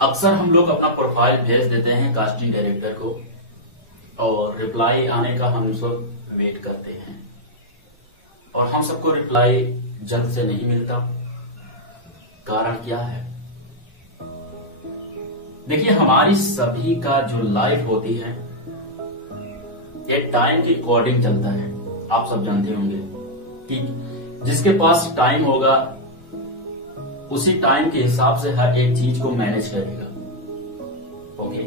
अक्सर हम लोग अपना प्रोफाइल भेज देते हैं कास्टिंग डायरेक्टर को और रिप्लाई आने का हम सब वेट करते हैं और हम सबको रिप्लाई जल्द से नहीं मिलता। कारण क्या है? देखिए, हमारी सभी का जो लाइफ होती है ये टाइम के अकॉर्डिंग चलता है। आप सब जानते होंगे कि जिसके पास टाइम होगा उसी टाइम के हिसाब से हर एक चीज को मैनेज करेगा। ओके,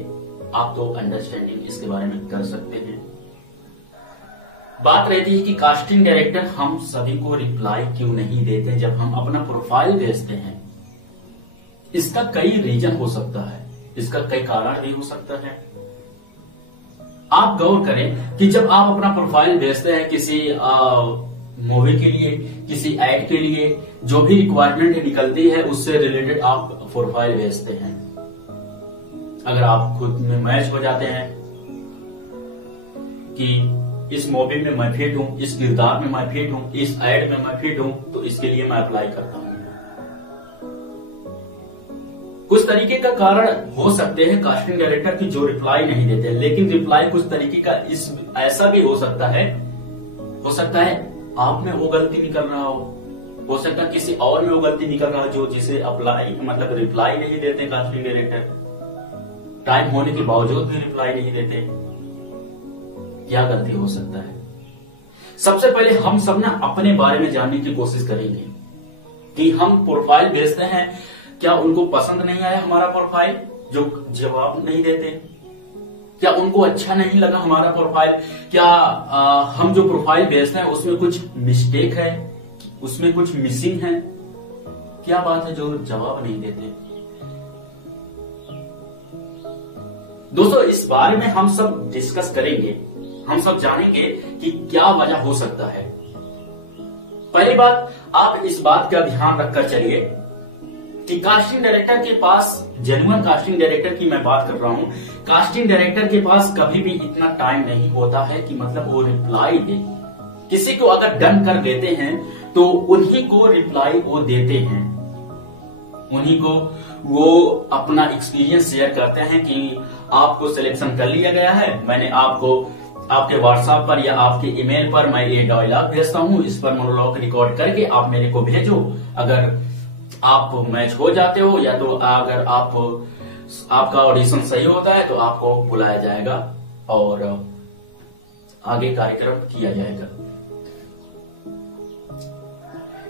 आप तो अंडरस्टैंडिंग इसके बारे में कर सकते हैं। बात रहती है कि कास्टिंग डायरेक्टर हम सभी को रिप्लाई क्यों नहीं देते जब हम अपना प्रोफाइल भेजते हैं। इसका कई रीजन हो सकता है, इसका कई कारण भी हो सकता है। आप गौर करें कि जब आप अपना प्रोफाइल भेजते हैं किसी मूवी के लिए, किसी एड के लिए, जो भी रिक्वायरमेंट निकलती है उससे रिलेटेड आप प्रोफाइल भेजते हैं। अगर आप खुद में मैच हो जाते हैं कि इस मूवी में मैं फिट हूं, इस किरदार में मैं फिट हूं, इस एड में मैं फिट हूं, तो इसके लिए मैं अप्लाई करता हूं। कुछ तरीके का कारण हो सकते हैं कास्टिंग डायरेक्टर की जो रिप्लाई नहीं देते, लेकिन रिप्लाई कुछ तरीके का ऐसा भी हो सकता है आप में वो गलती निकल रहा हो सकता है किसी और में वो गलती निकल रहा हो जो जिसे अप्लाई मतलब रिप्लाई नहीं देते कास्टिंग डायरेक्टर। टाइम होने के बावजूद भी रिप्लाई नहीं देते। क्या गलती हो सकता है? सबसे पहले हम सब ना अपने बारे में जानने की कोशिश करेंगे कि हम प्रोफाइल भेजते हैं, क्या उनको पसंद नहीं आया हमारा प्रोफाइल जो जवाब नहीं देते? क्या उनको अच्छा नहीं लगा हमारा प्रोफाइल? क्या हम जो प्रोफाइल भेजते हैं उसमें कुछ मिस्टेक है, उसमें कुछ मिसिंग है? क्या बात है जो जवाब नहीं देते? दोस्तों, इस बारे में हम सब डिस्कस करेंगे, हम सब जानेंगे कि क्या वजह हो सकता है। पहली बात, आप इस बात का ध्यान रखकर चलिए कि कास्टिंग डायरेक्टर के पास, जेन्युइन कास्टिंग डायरेक्टर की मैं बात कर रहा हूं, कास्टिंग डायरेक्टर के पास कभी भी इतना टाइम नहीं होता है कि मतलब वो रिप्लाई दे। किसी को अगर डन कर देते हैं तो उन्हीं को रिप्लाई वो देते हैं, उन्हीं को वो अपना एक्सपीरियंस शेयर करते हैं कि आपको सिलेक्शन कर लिया गया है, मैंने आपको आपके व्हाट्सएप पर या आपके ईमेल पर मैं ये डायलॉग भेजता हूं, इस पर मोनोलॉग रिकॉर्ड करके आप मेरे को भेजो। अगर आप मैच हो जाते हो या तो अगर आपका ऑडिशन सही होता है तो आपको बुलाया जाएगा और आगे कार्यक्रम किया जाएगा।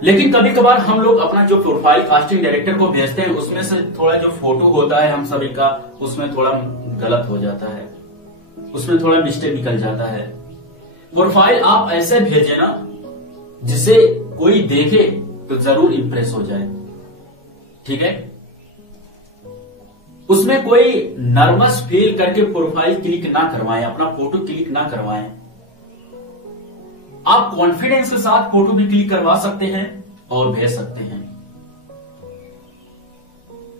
लेकिन कभी कभार हम लोग अपना जो प्रोफाइल कास्टिंग डायरेक्टर को भेजते हैं उसमें से थोड़ा जो फोटो होता है हम सभी का, उसमें थोड़ा गलत हो जाता है, उसमें थोड़ा मिस्टेक निकल जाता है। प्रोफाइल आप ऐसे भेजे ना जिसे कोई देखे तो जरूर इंप्रेस हो जाए, ठीक है? उसमें कोई नर्वस फील करके प्रोफाइल क्लिक ना करवाएं, अपना फोटो क्लिक ना करवाएं। आप कॉन्फिडेंस के साथ फोटो भी क्लिक करवा सकते हैं और भेज सकते हैं।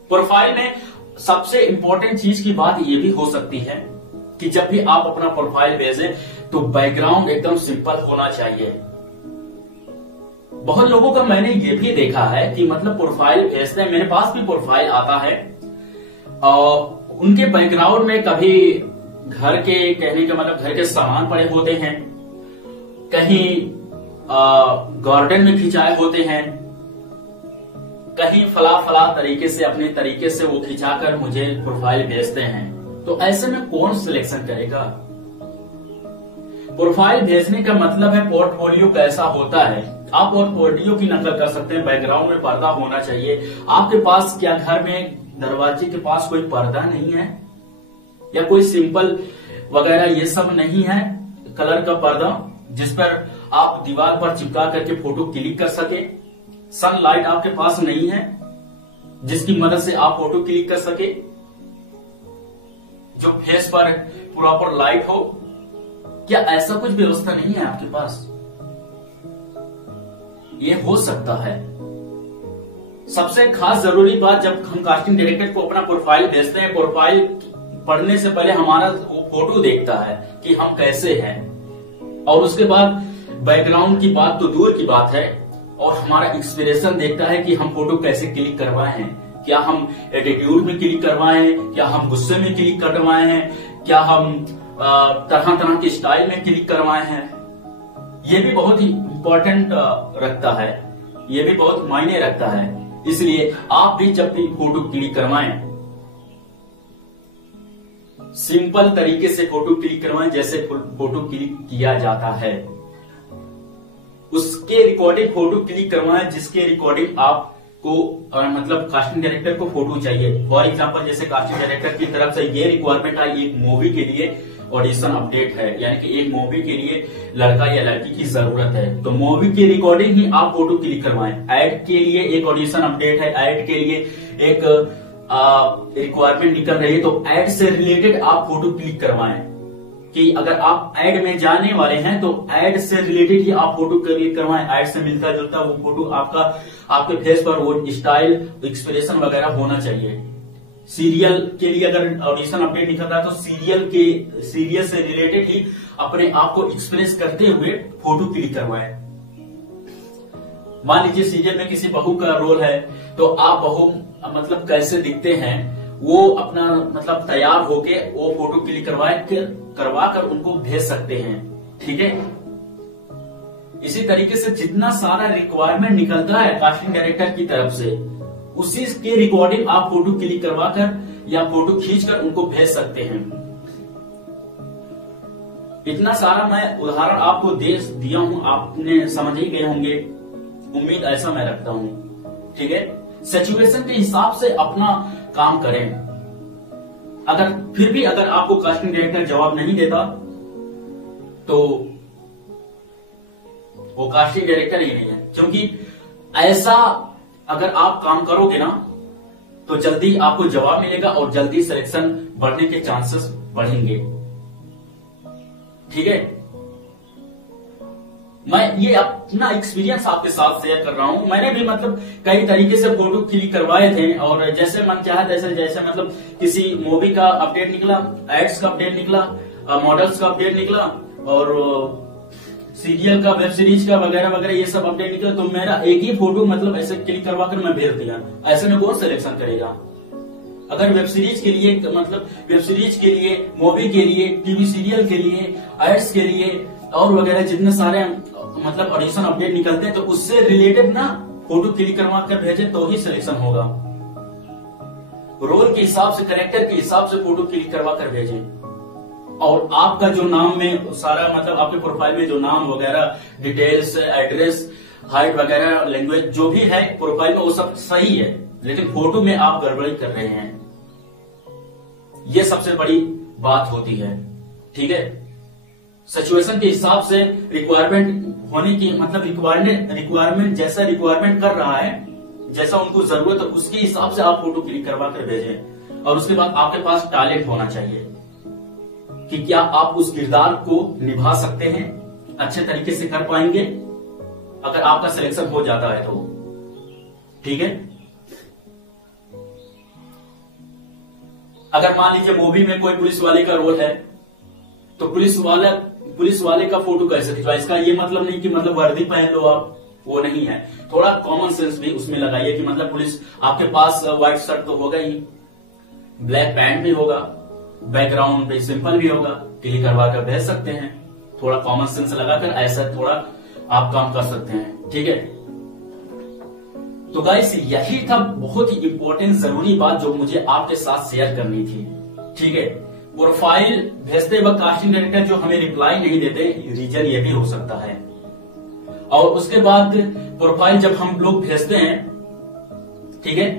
प्रोफाइल में सबसे इंपॉर्टेंट चीज की बात यह भी हो सकती है कि जब भी आप अपना प्रोफाइल भेजें तो बैकग्राउंड एकदम सिंपल होना चाहिए। बहुत लोगों का मैंने ये भी देखा है कि मतलब प्रोफाइल भेजते हैं, मेरे पास भी प्रोफाइल आता है और उनके बैकग्राउंड में कभी घर के, कहने का मतलब घर के सामान पड़े होते हैं, कहीं गार्डन में खिंचाए होते हैं, कहीं फला तरीके से अपने तरीके से वो खिंचाकर मुझे प्रोफाइल भेजते हैं। तो ऐसे में कौन सिलेक्शन करेगा? प्रोफाइल भेजने का मतलब है पोर्टफोलियो कैसा होता है। आप पोर्टफोलियो की नकल कर सकते हैं। बैकग्राउंड में पर्दा होना चाहिए। आपके पास क्या घर में दरवाजे के पास कोई पर्दा नहीं है या कोई सिंपल वगैरह ये सब नहीं है कलर का पर्दा जिस पर आप दीवार पर चिपका करके फोटो क्लिक कर सके? सनलाइट आपके पास नहीं है जिसकी मदद से आप फोटो क्लिक कर सके, जो फेस पर प्रॉपर लाइट हो? क्या ऐसा कुछ व्यवस्था नहीं है आपके पास? ये हो सकता है। सबसे खास जरूरी बात, जब हम कास्टिंग डायरेक्टर को अपना प्रोफाइल भेजते हैं, प्रोफाइल पढ़ने से पहले हमारा वो फोटो देखता है कि हम कैसे हैं, और उसके बाद बैकग्राउंड की बात तो दूर की बात है और हमारा एक्सप्रेशन देखता है कि हम फोटो कैसे क्लिक करवाए हैं, क्या हम एटीट्यूड में क्लिक करवाएं, क्या हम गुस्से में क्लिक करवाए हैं, क्या हम तरह तरह के स्टाइल में क्लिक करवाए हैं। ये भी बहुत ही इंपॉर्टेंट रखता है, ये भी बहुत मायने रखता है। इसलिए आप भी जब भी फोटो क्लिक करवाएं, सिंपल तरीके से फोटो क्लिक करवाएं, जैसे फोटो क्लिक किया जाता है उसके रिकॉर्डिंग फोटो क्लिक करवाएं, जिसके रिकॉर्डिंग आपको मतलब कास्टिंग डायरेक्टर को फोटो चाहिए। फॉर एग्जांपल जैसे कास्टिंग डायरेक्टर की तरफ से ये रिक्वायरमेंट आई, एक मूवी के लिए ऑडिशन अपडेट है, यानी कि एक मूवी के लिए लड़का या लड़की की जरूरत है, तो मूवी की रिकॉर्डिंग ही आप फोटो क्लिक करवाएं। एड के लिए एक ऑडिशन अपडेट है, एड के लिए एक रिक्वायरमेंट निकल रही है, तो एड से रिलेटेड आप फोटो क्लिक करवाएं। कि अगर आप एड में जाने वाले हैं तो एड से रिलेटेड ही आप फोटो क्लिक करवाएं। एड से मिलता जुलता वो फोटो आपका, आपके फेस पर वो स्टाइल, एक्सप्रेशन वगैरह होना चाहिए। सीरियल के लिए अगर ऑडिशन अपडेट निकल रहा है तो सीरियल से रिलेटेड ही अपने आप को एक्सप्रेस करते हुए फोटो क्लिक करवाएं। मान लीजिए सीरियल में किसी बहू का रोल है, तो आप बहू मतलब कैसे दिखते हैं वो अपना मतलब तैयार होके वो फोटो क्लिक करवा कर उनको भेज सकते हैं। ठीक है, इसी तरीके से जितना सारा रिक्वायरमेंट निकलता है कास्टिंग डायरेक्टर की तरफ से, उसी के रिकॉर्डिंग आप फोटो क्लिक करवाकर या फोटो खींचकर उनको भेज सकते हैं। इतना सारा मैं उदाहरण आपको दिया हूं, आपने समझ ही गए होंगे, उम्मीद ऐसा मैं रखता हूं। ठीक है, सिचुएशन के हिसाब से अपना काम करें। अगर फिर भी अगर आपको कास्टिंग डायरेक्टर जवाब नहीं देता तो वो कास्टिंग डायरेक्टर ही नहीं है, क्योंकि ऐसा अगर आप काम करोगे ना तो जल्दी आपको जवाब मिलेगा और जल्दी सिलेक्शन बढ़ने के चांसेस बढ़ेंगे। ठीक है, मैं ये अपना एक्सपीरियंस आपके साथ शेयर कर रहा हूं। मैंने भी मतलब कई तरीके से फोटो क्लिक करवाए थे, और जैसे मन चाहा जैसे मतलब किसी मूवी का अपडेट निकला, एड्स का अपडेट निकला, मॉडल्स का अपडेट निकला, और सीरियल का, वेब सीरीज का वगैरह वगैरह ये सब अपडेट निकला, तो मेरा एक ही फोटो मतलब ऐसे क्लिक करवा कर मैं भेज दिया। ऐसे में कौन सिलेक्शन करेगा? अगर वेब सीरीज के लिए मतलब वेब सीरीज के लिए, मूवी के लिए, टीवी सीरियल के लिए, एड्स के लिए और वगैरह जितने सारे मतलब ऑडिशन अपडेट निकलते हैं, तो उससे रिलेटेड ना फोटो क्लिक करवा कर भेजे तो ही सिलेक्शन होगा। रोल के हिसाब से, कैरेक्टर के हिसाब से फोटो क्लिक करवा कर भेजें। और आपका जो नाम में सारा मतलब आपके प्रोफाइल में जो नाम वगैरह, डिटेल्स, एड्रेस, हाइट वगैरह, लैंग्वेज जो भी है प्रोफाइल में वो सब सही है, लेकिन फोटो में आप गड़बड़ी कर रहे हैं, ये सबसे बड़ी बात होती है। ठीक है, सिचुएशन के हिसाब से रिक्वायरमेंट होने की मतलब रिक्वायरमेंट जैसा रिक्वायरमेंट कर रहा है, जैसा उनको जरूरत है उसके हिसाब से आप फोटो क्लिक करवा कर भेजें। और उसके बाद आपके पास टैलेंट होना चाहिए कि क्या आप उस किरदार को निभा सकते हैं, अच्छे तरीके से कर पाएंगे अगर आपका सिलेक्शन हो जाता है तो। ठीक है, अगर मान लीजिए मूवी में कोई पुलिस वाले का रोल है, तो पुलिस वाले का फोटो कैसे खिंचवाए? इसका ये मतलब नहीं कि मतलब वर्दी पहन लो आप, वो नहीं है। थोड़ा कॉमन सेंस भी उसमें लगाइए कि मतलब पुलिस, आपके पास व्हाइट शर्ट तो होगा ही, ब्लैक पैंट भी होगा, बैकग्राउंड पे सिंपल भी होगा, क्लिक करवा कर भेज सकते हैं। थोड़ा कॉमन सेंस लगाकर ऐसा थोड़ा आप काम कर सकते हैं। ठीक है, तो गाइस यही था बहुत ही इंपॉर्टेंट जरूरी बात जो मुझे आपके साथ शेयर करनी थी। ठीक है, प्रोफाइल भेजते वक्त कास्टिंग डायरेक्टर जो हमें रिप्लाई नहीं देते, रीजन ये भी हो सकता है। और उसके बाद प्रोफाइल जब हम लोग भेजते हैं, ठीक है,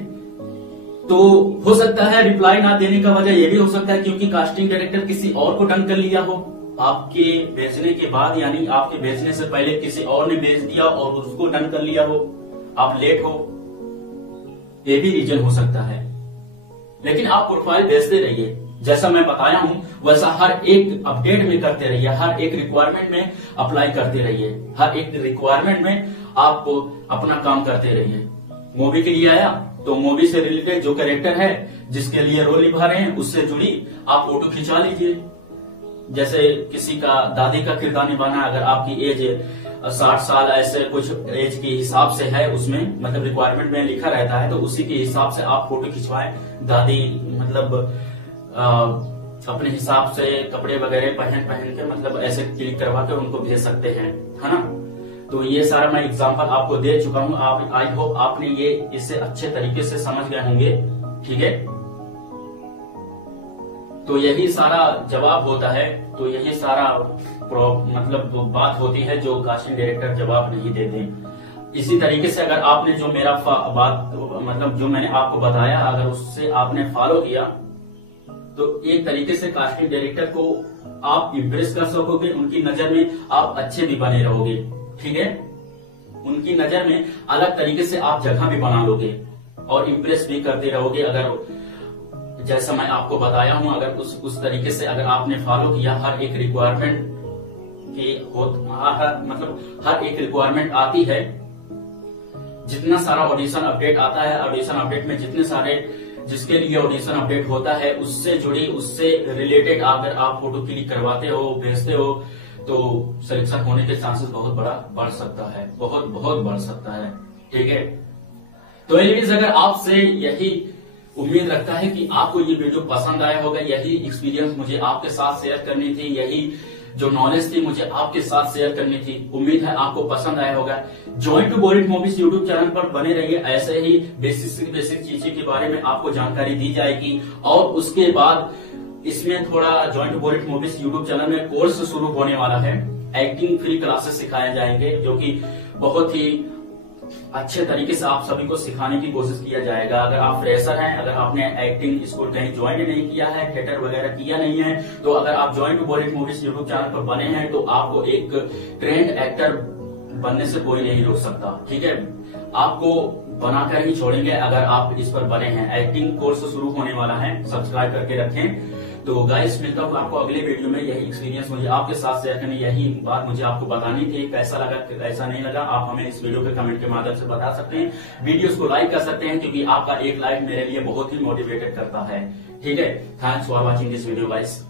तो हो सकता है रिप्लाई ना देने का वजह यह भी हो सकता है क्योंकि कास्टिंग डायरेक्टर किसी और को डन कर लिया हो आपके भेजने के बाद, यानी आपके भेजने से पहले किसी और ने भेज दिया और उसको डन कर लिया हो, आप लेट हो, ये भी रीजन हो सकता है। लेकिन आप प्रोफाइल भेजते रहिए, जैसा मैं बताया हूं वैसा हर एक अपडेट में करते रहिए, हर एक रिक्वायरमेंट में अप्लाई करते रहिए, हर एक रिक्वायरमेंट में आप अपना काम करते रहिए। मूवी के लिए आया तो मूवी से रिलेटेड जो कैरेक्टर है जिसके लिए रोल निभा रहे हैं उससे जुड़ी आप फोटो खिंचा लीजिए। जैसे किसी का दादी का किरदार निभाना, अगर आपकी एज 60 साल ऐसे कुछ एज के हिसाब से है, उसमें मतलब रिक्वायरमेंट में लिखा रहता है, तो उसी के हिसाब से आप फोटो खिंचवाएं। दादी मतलब अपने हिसाब से कपड़े वगैरह पहन के मतलब ऐसे क्लिक करवा के उनको भेज सकते हैं, है ना। तो ये सारा मैं एग्जांपल आपको दे चुका हूं। आप आई होप आपने ये इसे अच्छे तरीके से समझ गए होंगे, ठीक है। तो यही सारा जवाब होता है, तो यही सारा मतलब बात होती है जो कास्टिंग डायरेक्टर जवाब नहीं देते। इसी तरीके से अगर आपने जो मेरा बात मतलब जो मैंने आपको बताया, अगर उससे आपने फॉलो किया तो एक तरीके से कास्टिंग डायरेक्टर को आप इम्प्रेस कर सकोगे, उनकी नजर में आप अच्छे भी बने रहोगे, ठीक है। उनकी नजर में अलग तरीके से आप जगह भी बना लोगे और इम्प्रेस भी करते रहोगे। अगर जैसा मैं आपको बताया हूं, अगर उस तरीके से अगर आपने फॉलो किया, हर एक रिक्वायरमेंट की मतलब हर एक रिक्वायरमेंट आती है, जितना सारा ऑडिशन अपडेट आता है, ऑडिशन अपडेट में जितने सारे जिसके लिए ऑडिशन अपडेट होता है उससे जुड़ी, उससे रिलेटेड अगर आप फोटो क्लिक करवाते हो, भेजते हो, तो सिलेक्शन होने के चांसेस बहुत बड़ा बढ़ सकता है, बहुत बढ़ सकता है, ठीक है। तो एनीवेज अगर आपसे यही उम्मीद रखता है कि आपको ये वीडियो पसंद आया होगा, यही एक्सपीरियंस मुझे आपके साथ शेयर करनी थी, यही जो नॉलेज थी मुझे आपके साथ शेयर करनी थी। उम्मीद है आपको पसंद आया होगा। Join to Bollywood movies YouTube channel पर बने रहिए, ऐसे ही बेसिक चीजें के बारे में आपको जानकारी दी जाएगी। और उसके बाद इसमें थोड़ा join to Bollywood movies YouTube channel में कोर्स शुरू होने वाला है, एक्टिंग फ्री क्लासेस सिखाए जाएंगे, जो कि बहुत ही अच्छे तरीके से आप सभी को सिखाने की कोशिश किया जाएगा। अगर आप फ्रेशर हैं, अगर आपने एक्टिंग स्कूल कहीं ज्वाइन नहीं किया है, थिएटर वगैरह किया नहीं है, तो अगर आप join to Bollywood movies YouTube channel पर बने हैं तो आपको एक ट्रेंड एक्टर बनने से कोई नहीं रोक सकता, ठीक है। आपको बनाकर ही छोड़ेंगे अगर आप इस पर बने हैं। एक्टिंग कोर्स शुरू होने वाला है, सब्सक्राइब करके रखें। तो गाइस मिलता हूँ आपको अगले वीडियो में। यही एक्सपीरियंस मुझे आपके साथ शेयर करनी, यही बात मुझे आपको बतानी थी। कैसा लगा कैसा नहीं लगा आप हमें इस वीडियो के कमेंट के माध्यम से बता सकते हैं। वीडियोस को लाइक कर सकते हैं, क्योंकि आपका एक लाइक मेरे लिए बहुत ही मोटिवेटेड करता है, ठीक है। Thanks for watching this video guys.